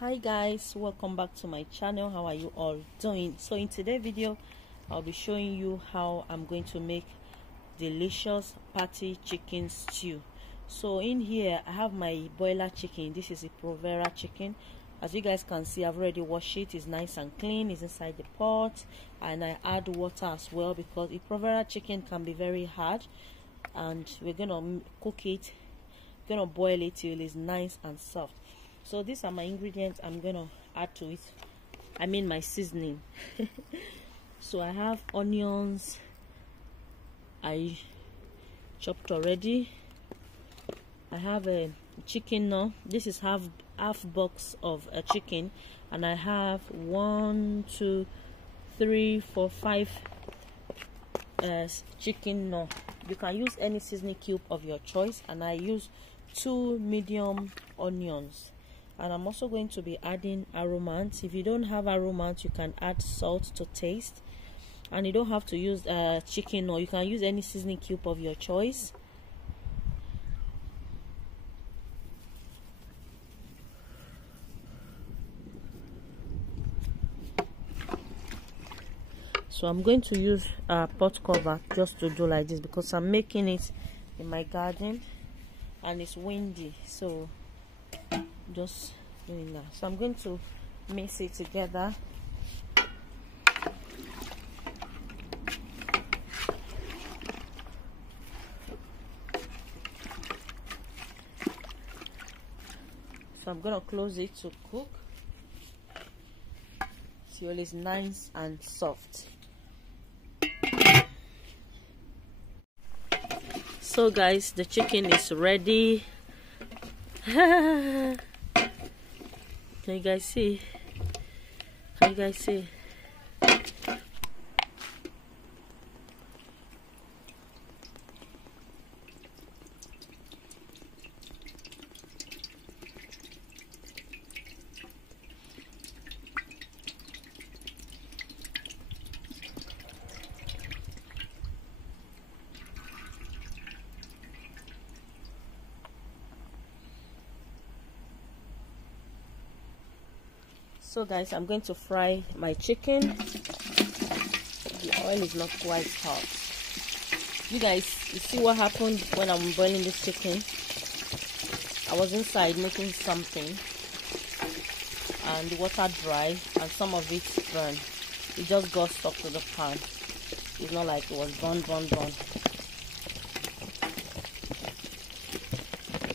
Hi guys, welcome back to my channel. How are you all doing? So in today's video I'll be showing you how I'm going to make delicious pate chicken stew. So in here I have my boiler chicken. This is a Provera chicken. As you guys can see, I've already washed it. It's nice and clean. It's inside the pot, and I add water as well because a Provera chicken can be very hard, and we're gonna cook it, gonna boil it till it's nice and soft. So these are my ingredients I'm gonna add to it. I mean my seasoning. So I have onions I chopped already. I have a chicken knor. This is half box of a chicken, and I have 1 2 3 4 5 chicken knor. You can use any seasoning cube of your choice, and I use 2 medium onions. And I'm also going to be adding aromat. If you don't have aromat, you can add salt to taste, and you don't have to use chicken, or you can use any seasoning cube of your choice. So I'm going to use a pot cover just to do like this because I'm making it in my garden and it's windy, so just doing that. So I'm going to mix it together. So I'm gonna close it to cook till it's nice and soft. So guys, the chicken is ready. Can you guys see? Can you guys see? So guys, I'm going to fry my chicken. The oil is not quite hot. You guys, you see what happened when I'm boiling this chicken? I was inside making something, and the water dry, and some of it burned. It just got stuck to the pan. It's not like it was burn.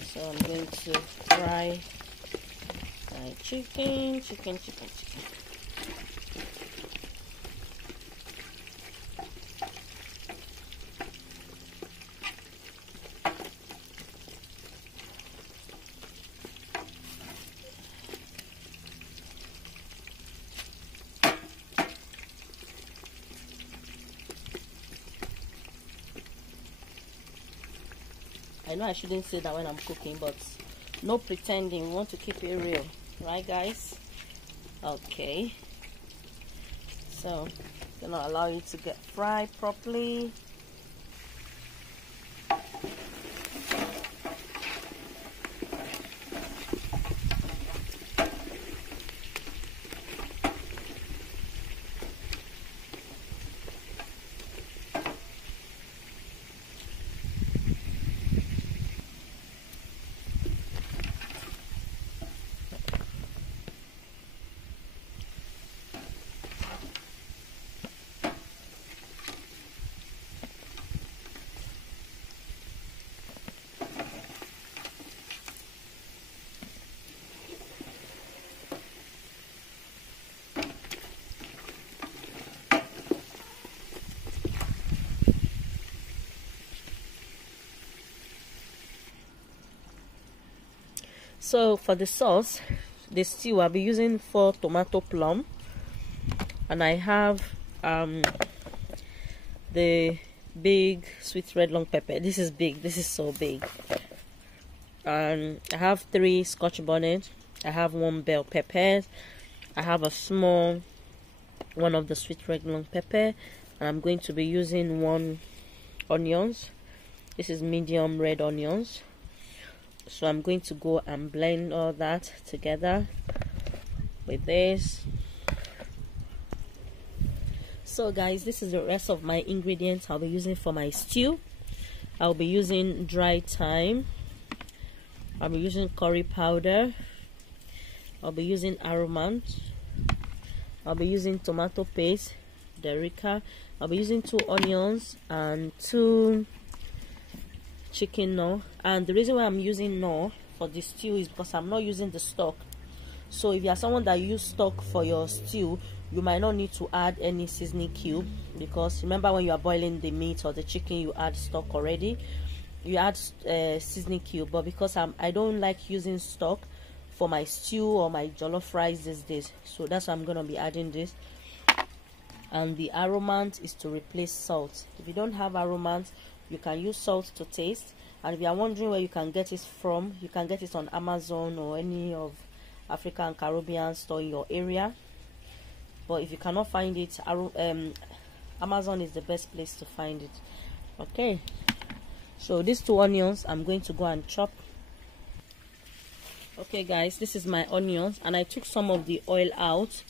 So I'm going to fry chicken. I know I shouldn't say that when I'm cooking, but no pretending. We want to keep it real. Right guys? Okay, so gonna allow you to get fried properly. So for the sauce, the stew, I'll be using 4 tomato plum, and I have the big sweet red long pepper. This is big. This is so big. And I have 3 scotch bonnets. I have 1 bell pepper. I have a small one of the sweet red long pepper, and I'm going to be using 1 onions. This is medium red onions. So I'm going to go and blend all that together. with this. So guys, this is the rest of my ingredients I'll be using for my stew. I'll be using dry thyme, I'll be using curry powder, I'll be using aromat, I'll be using tomato paste, derica, I'll be using 2 onions and 2 chicken knor. And the reason why I'm using knor for this stew is because I'm not using the stock. So if you are someone that use stock for your stew, you might not need to add any seasoning cube, because remember when you are boiling the meat or the chicken, you add stock already, you add seasoning cube. But because I don't like using stock for my stew or my jollof rice these days, so that's why I'm gonna be adding this. And the aromat is to replace salt. If you don't have aromat, you can use salt to taste. And if you are wondering where you can get it from, you can get it on Amazon or any of African and Caribbean store in your area. But if you cannot find it, Amazon is the best place to find it. Okay, so these 2 onions I'm going to go and chop. Okay guys, this is my onions, and I took some of the oil out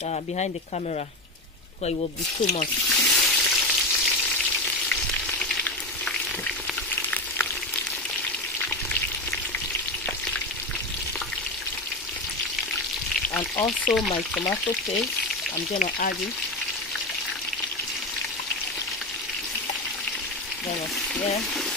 behind the camera because it will be too much. And also my tomato paste, I'm gonna add it. Gonna stir.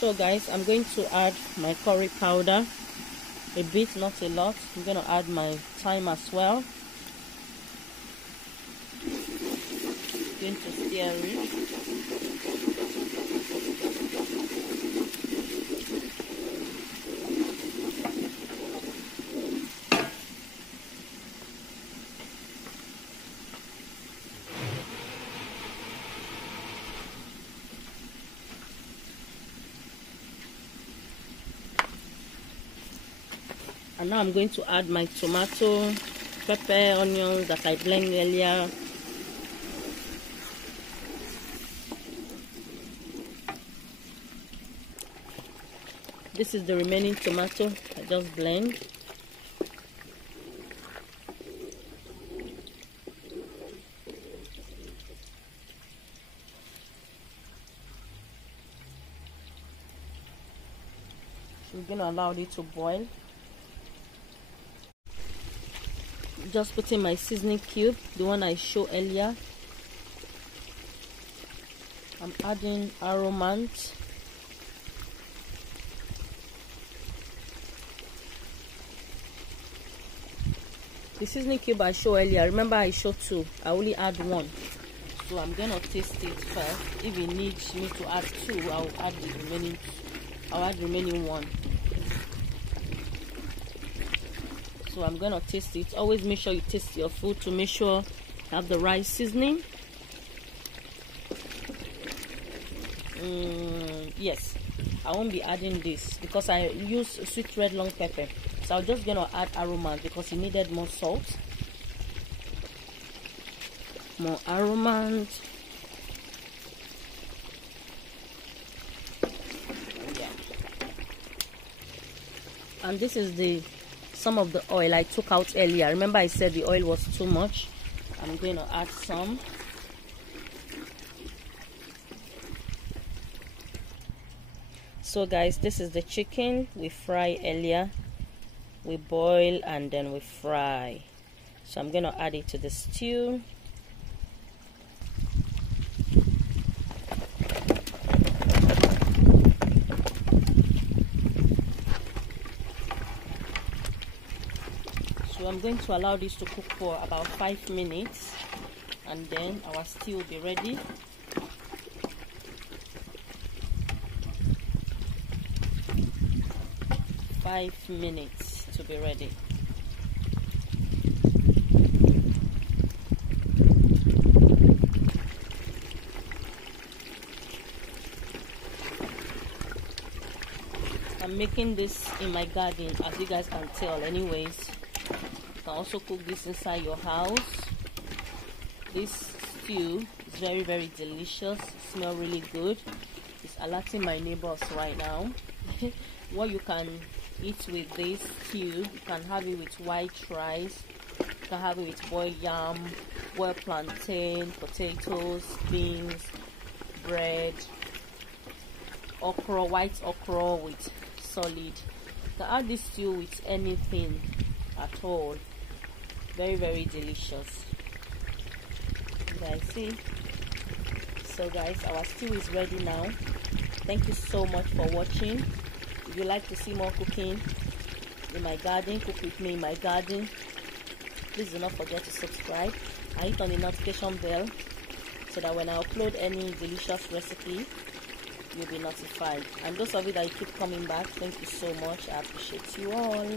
So guys, I'm going to add my curry powder, a bit, not a lot. I'm going to add my thyme as well. Going to stir it. And now I'm going to add my tomato, pepper, onions that I blended earlier. This is the remaining tomato I just blend. So we're going to allow it to boil. Just put in my seasoning cube, the one I showed earlier. I'm adding aromat, the seasoning cube I showed earlier. Remember I showed 2, I only add 1, so I'm gonna taste it first. If it needs me to add 2, I'll add the remaining 1. So I'm gonna taste it. Always make sure you taste your food to make sure you have the right seasoning. Yes, I won't be adding this because I use sweet red long pepper, so I'm just gonna add aromat because it needed more salt. More aromat. Yeah. And this is some of the oil I took out earlier. Remember I said the oil was too much. I'm going to add some. So guys, this is the chicken we fry earlier. We boil and then we fry. So I'm gonna add it to the stew. So I'm going to allow this to cook for about 5 minutes, and then our stew will be ready. Five minutes to be ready. I'm making this in my garden, as you guys can tell. Anyways, you can also cook this inside your house. This stew is very, very delicious. It smells really good. It's alerting my neighbors right now. What you can eat with this stew, you can have it with white rice, you can have it with boiled yam, boiled plantain, potatoes, beans, bread, okra, white okra with solid. You can add this stew with anything at all. Very, very delicious. You guys see? So guys, our stew is ready now. Thank you so much for watching. If you like to see more cooking in my garden, cook with me in my garden, please do not forget to subscribe and hit on the notification bell so that when I upload any delicious recipe, you'll be notified. And those of you that you keep coming back, thank you so much. I appreciate you all.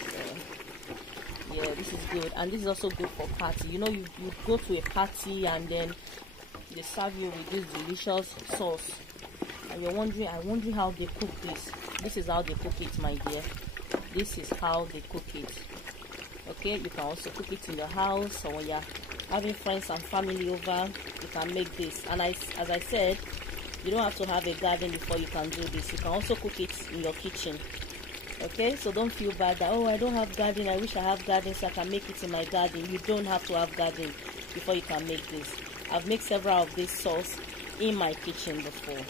So, yeah, this is good, and this is also good for party. You know, you go to a party and then they serve you with this delicious sauce, and you're wondering, I'm wondering how they cook this. This is how they cook it, my dear. This is how they cook it. Okay, you can also cook it in the house, or when you're having friends and family over, you can make this. And as I said, you don't have to have a garden before you can do this. You can also cook it in your kitchen. Okay, so don't feel bad that, oh, I don't have garden, I wish I have garden so I can make it in my garden. You don't have to have garden before you can make this. I've made several of this sauce in my kitchen before.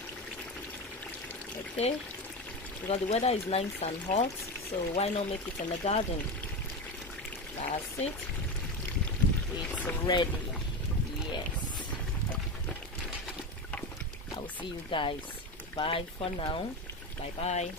Okay, because the weather is nice and hot, so why not make it in the garden? That's it. It's ready. Yes. I will see you guys. Bye for now. Bye bye.